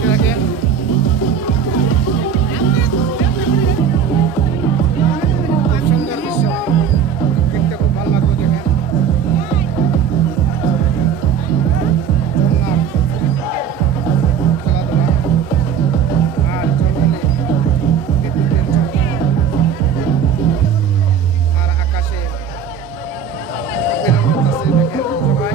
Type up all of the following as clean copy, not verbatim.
দেখতে থাকেন। সুন্দর দৃশ্য, দেখতে খুব ভালো লাগবে। দেখেন যমুনার খেলাধুলা আর ঝলমলে বিদ্যুতের চমক আর আকাশে বেলুন উঠতেছে। দেখেন সবাই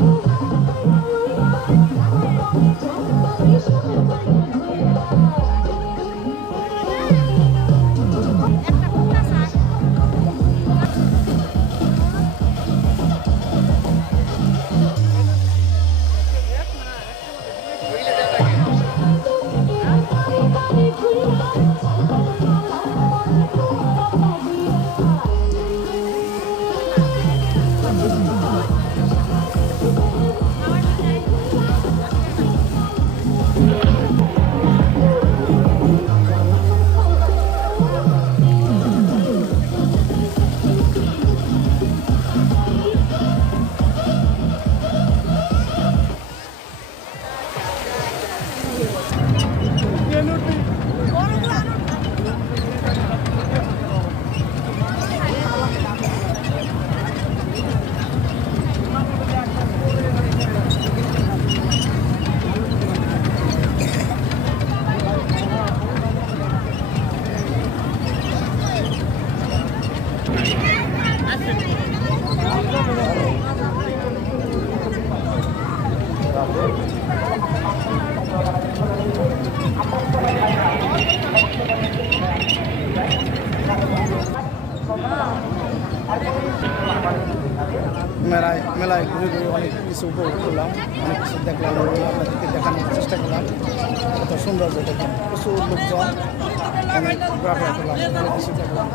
মেলায় ঘুরে ঘুরে অনেক কিছু উপভোগ করলাম, অনেক কিছু দেখলাম, আপনাদেরকে দেখানোর চেষ্টা করলাম। কত সৌন্দর্য দেখলাম, প্রচুর লোকজন, অনেক ঘোরাফেরা করলাম, অনেক কিছু দেখলাম।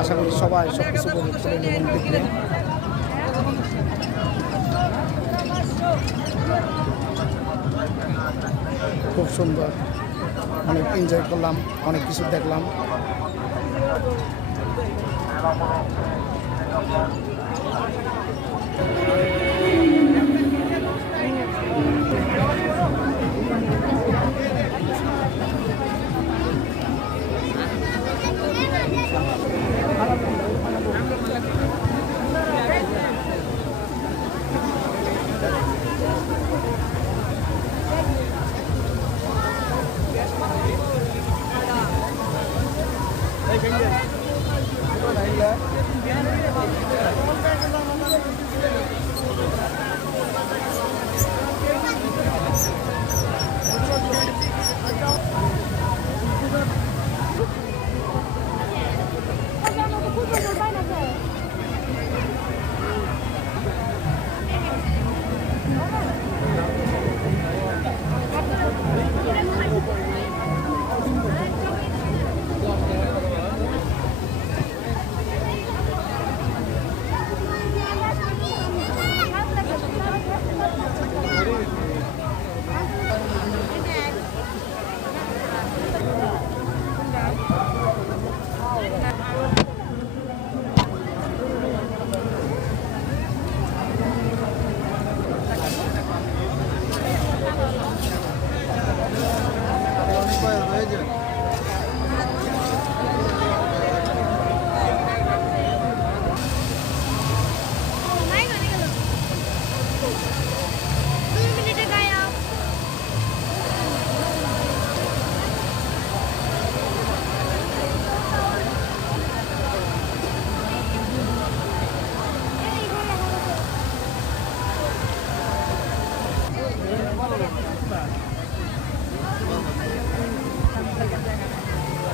আশা করি সবাই সব কিছু উপভোগ করলেন এবং দেখলেন। খুব সুন্দর, অনেক এনজয় করলাম, অনেক কিছু দেখলাম।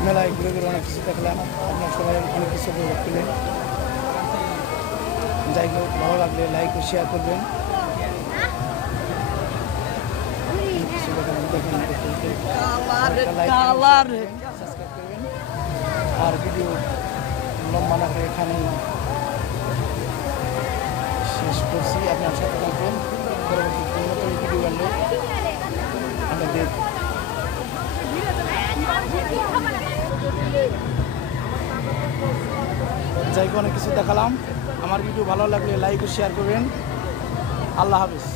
মেলায় ঘুরে ঘুরে অনেক কিছু দেখলাম, আপনার সবাই অনেক কিছু উপভোগ করলেন। যাই হোক, ভালো লাগলে লাইক ও শেয়ার করবেন। সাবস্ক্রাইব করবেন আর ভিডিও লম্বা না করে এখানে শেষ করছি। আপনার সাথে থাকবেন, পরবর্তী নতুন ভিডিও আনলে আমাদের যাই অনেক কিছু দেখালাম। আমার ভিডিও ভালো লাগলে লাইক ও শেয়ার করবেন। আল্লাহ হাফেজ।